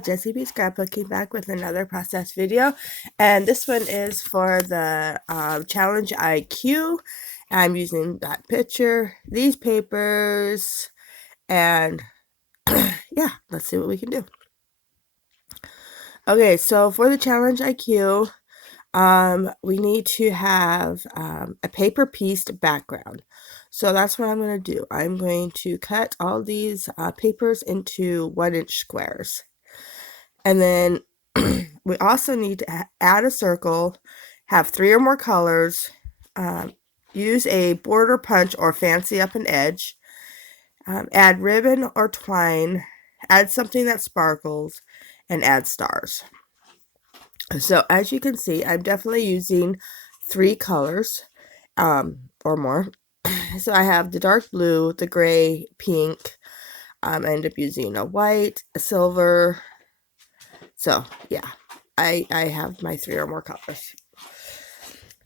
Jessie B Scrapbooking back with another process video, and this one is for the Challenge IQ. I'm using that picture, these papers, and yeah, let's see what we can do. Okay, so for the Challenge IQ, we need to have a paper pieced background. So that's what I'm going to do. I'm going to cut all these papers into 1-inch squares. And then we also need to add a circle, have 3 or more colors, use a border punch or fancy up an edge, add ribbon or twine, add something that sparkles, and add stars. So as you can see, I'm definitely using 3 colors or more. So I have the dark blue, the gray, pink. I end up using a white, a silver. So yeah, I have my 3 or more colors.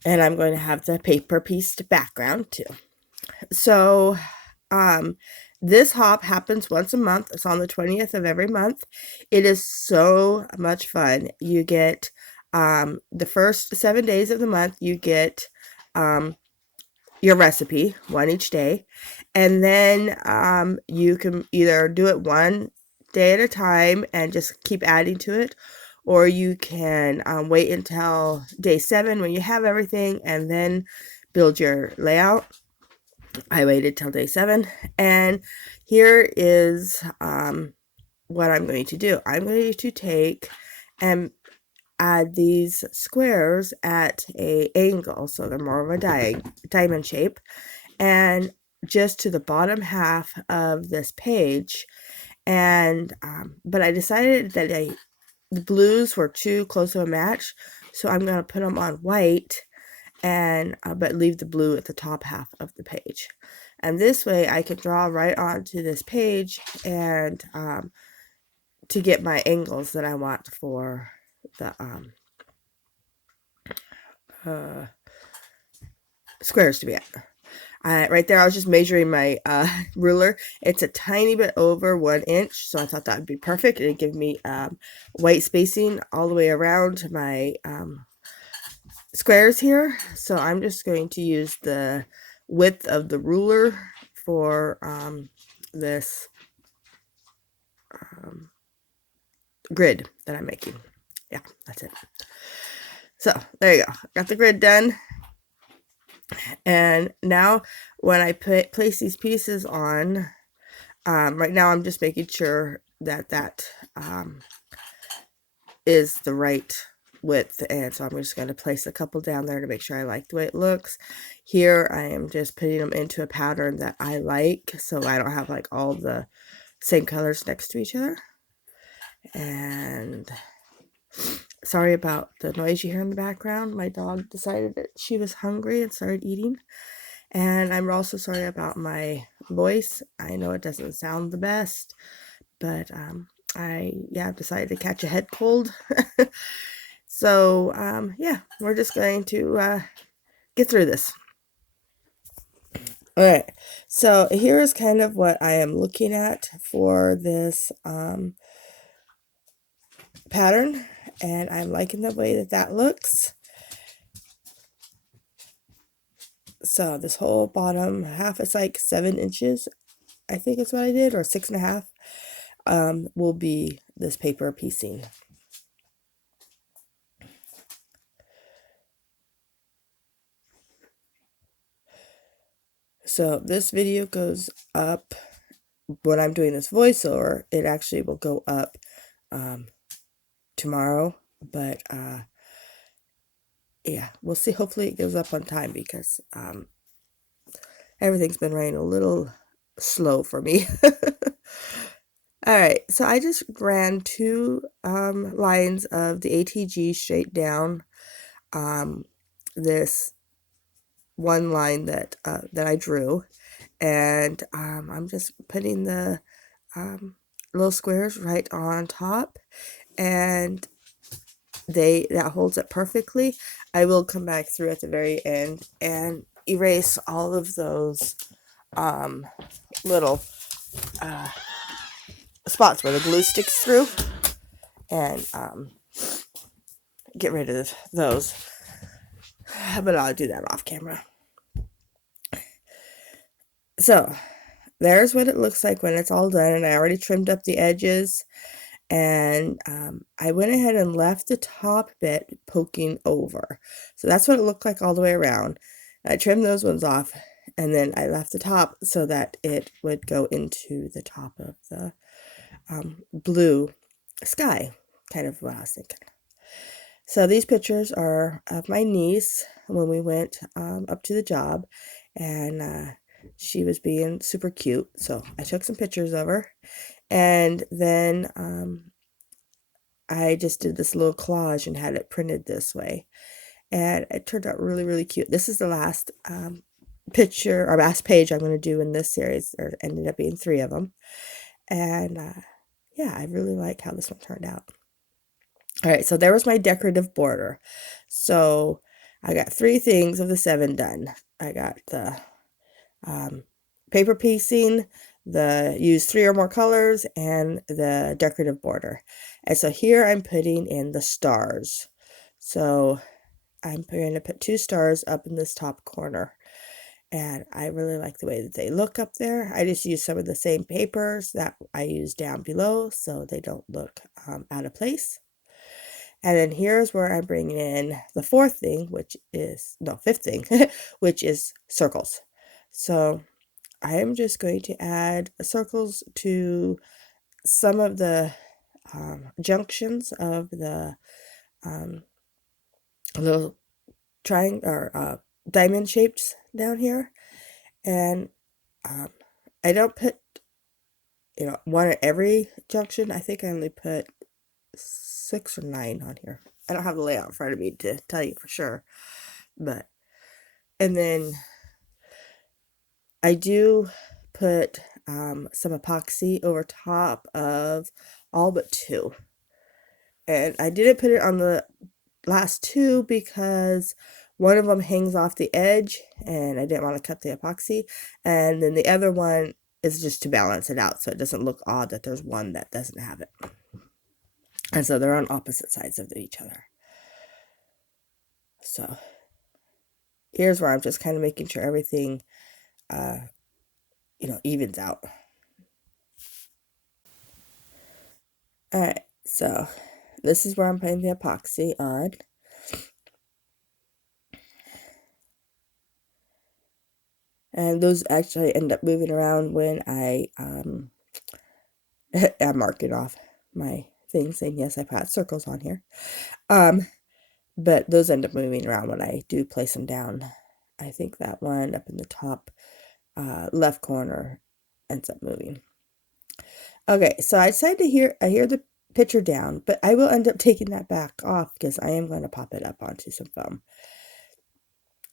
And I'm going to have the paper pieced background too. So this hop happens once a month. It's on the 20th of every month. It is so much fun. You get the first 7 days of the month, you get your recipe, one each day. And then you can either do it one day at a time and just keep adding to it, or you can wait until day 7 when you have everything and then build your layout. I waited till day 7, and here is what I'm going to do. I'm going to take and add these squares at an angle, so they're more of a diamond shape, and just to the bottom half of this page. And but I decided that the blues were too close to a match, so I'm going to put them on white, and but leave the blue at the top half of the page. And this way I can draw right onto this page and to get my angles that I want for the squares to be at. Right there, I was just measuring my ruler. It's a tiny bit over 1 inch, so I thought that would be perfect. It'd give me white spacing all the way around my squares here. So I'm just going to use the width of the ruler for this grid that I'm making. Yeah, that's it. So there you go. Got the grid done. And now when I place these pieces on, right now I'm just making sure that that is the right width, and so I'm just going to place a couple down there to make sure I like the way it looks. Here I am just putting them into a pattern that I like, so I don't have like all the same colors next to each other. And sorry about the noise you hear in the background. My dog decided that she was hungry and started eating. And I'm also sorry about my voice. I know it doesn't sound the best, but I decided to catch a head cold. So yeah, we're just going to get through this. All right, so here is kind of what I am looking at for this pattern, and I'm liking the way that that looks. So this whole bottom half is like 7 inches, I think is what I did, or 6.5, will be this paper piecing. So this video goes up when I'm doing this voiceover. It actually will go up tomorrow, but yeah, we'll see. Hopefully it goes up on time, because everything's been running a little slow for me. All right, so I just ran 2 lines of the ATG straight down this one line that I drew, and I'm just putting the little squares right on top, and that holds it perfectly. I will come back through at the very end and erase all of those little spots where the glue sticks through. and get rid of those. But I'll do that off camera. So there's what it looks like when it's all done, and I already trimmed up the edges, and I went ahead and left the top bit poking over. So that's what it looked like all the way around. I trimmed those ones off, and then I left the top so that it would go into the top of the blue sky, kind of what I was thinking. So these pictures are of my niece when we went up to the job, and she was being super cute. So I took some pictures of her, and then I just did this little collage and had it printed this way, and it turned out really, really cute. This is the last picture or last page I'm going to do in this series. There ended up being 3 of them, and yeah, I really like how this one turned out. All right, so there was my decorative border. So I got 3 things of the 7 done. I got the paper piecing, the use 3 or more colors, and the decorative border. And so here I'm putting in the stars. So I'm going to put 2 stars up in this top corner. And I really like the way that they look up there. I just use some of the same papers that I use down below so they don't look out of place. And then here's where I'm bringing in the 4th thing, which is, no, 5th thing, which is circles. So I am just going to add circles to some of the junctions of the little triangle or diamond shapes down here. And I don't put, one at every junction. I think I only put 6 or 9 on here. I don't have the layout in front of me to tell you for sure, but, and then I do put some epoxy over top of all but 2, and I didn't put it on the last 2 because one of them hangs off the edge and I didn't want to cut the epoxy, and then the other one is just to balance it out so it doesn't look odd that there's one that doesn't have it. And so they're on opposite sides of each other. So here's where I'm just kind of making sure everything, evens out. All right, so this is where I'm putting the epoxy on. And those actually end up moving around when I am marking off my thing saying, yes, I put circles on here. But those end up moving around when I do place them down. I think that one up in the top left corner ends up moving. Okay, so I decided to hear the picture down, but I will end up taking that back off because I am going to pop it up onto some foam.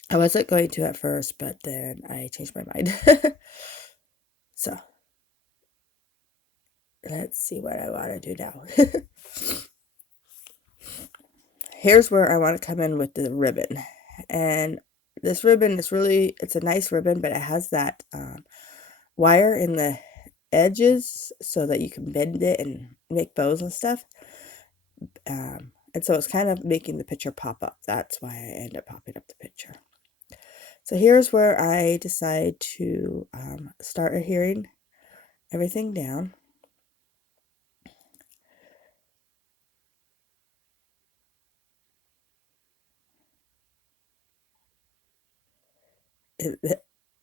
I wasn't going to at first, but then I changed my mind. So let's see what I want to do now. Here's where I want to come in with the ribbon. And this ribbon is it's a nice ribbon, but it has that wire in the edges so that you can bend it and make bows and stuff. And so it's kind of making the picture pop up. That's why I end up popping up the picture. So here's where I decide to start adhering everything down.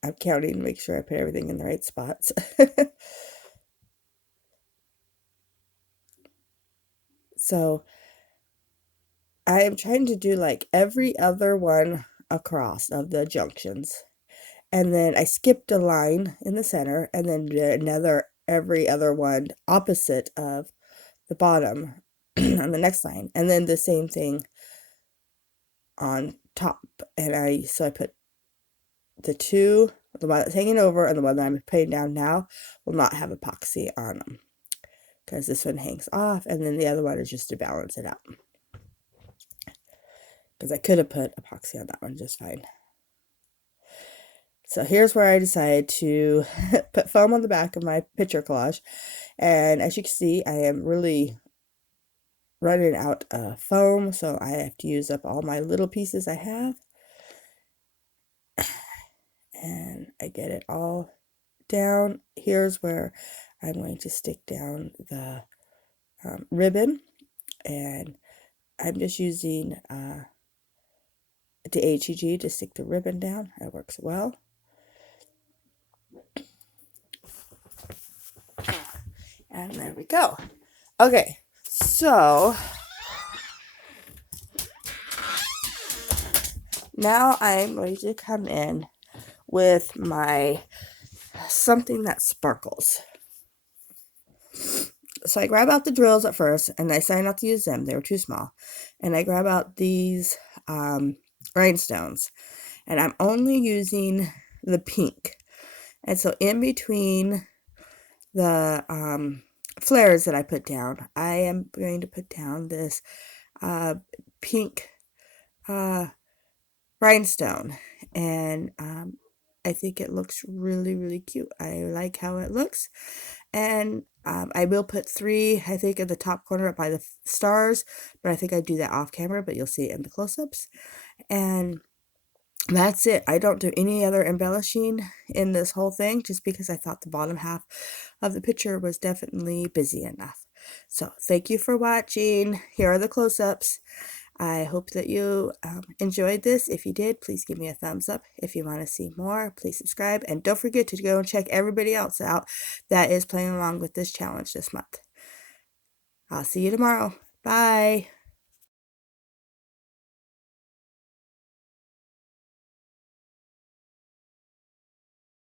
I'm counting to make sure I put everything in the right spots. So I am trying to do like every other one across of the junctions. And then I skipped a line in the center and then did every other one opposite of the bottom on the next line. And then the same thing on top. And I put the 2, the one that's hanging over and the one that I'm putting down now will not have epoxy on them because this one hangs off and then the other one is just to balance it out. Because I could have put epoxy on that one just fine. So here's where I decided to put foam on the back of my picture collage. And as you can see, I am really running out of foam, so I have to use up all my little pieces I have. And I get it all down. Here's where I'm going to stick down the ribbon, and I'm just using the HEG to stick the ribbon down. It works well. And there we go. Okay, so now I'm going to come in with my something that sparkles. So I grab out the drills at first, and I decided not to use them. They were too small. And I grab out these rhinestones, and I'm only using the pink. And so in between the flares that I put down, I am going to put down this pink rhinestone, and I think it looks really, really cute. I like how it looks, and I will put 3, I think, in the top corner by the stars, but I think I do that off camera, but you'll see it in the close-ups. And that's it. I don't do any other embellishing in this whole thing, just because I thought the bottom half of the picture was definitely busy enough. So thank you for watching. Here are the close-ups. I hope that you enjoyed this. If you did, please give me a thumbs up. If you want to see more, please subscribe. And don't forget to go and check everybody else out that is playing along with this challenge this month. I'll see you tomorrow. Bye.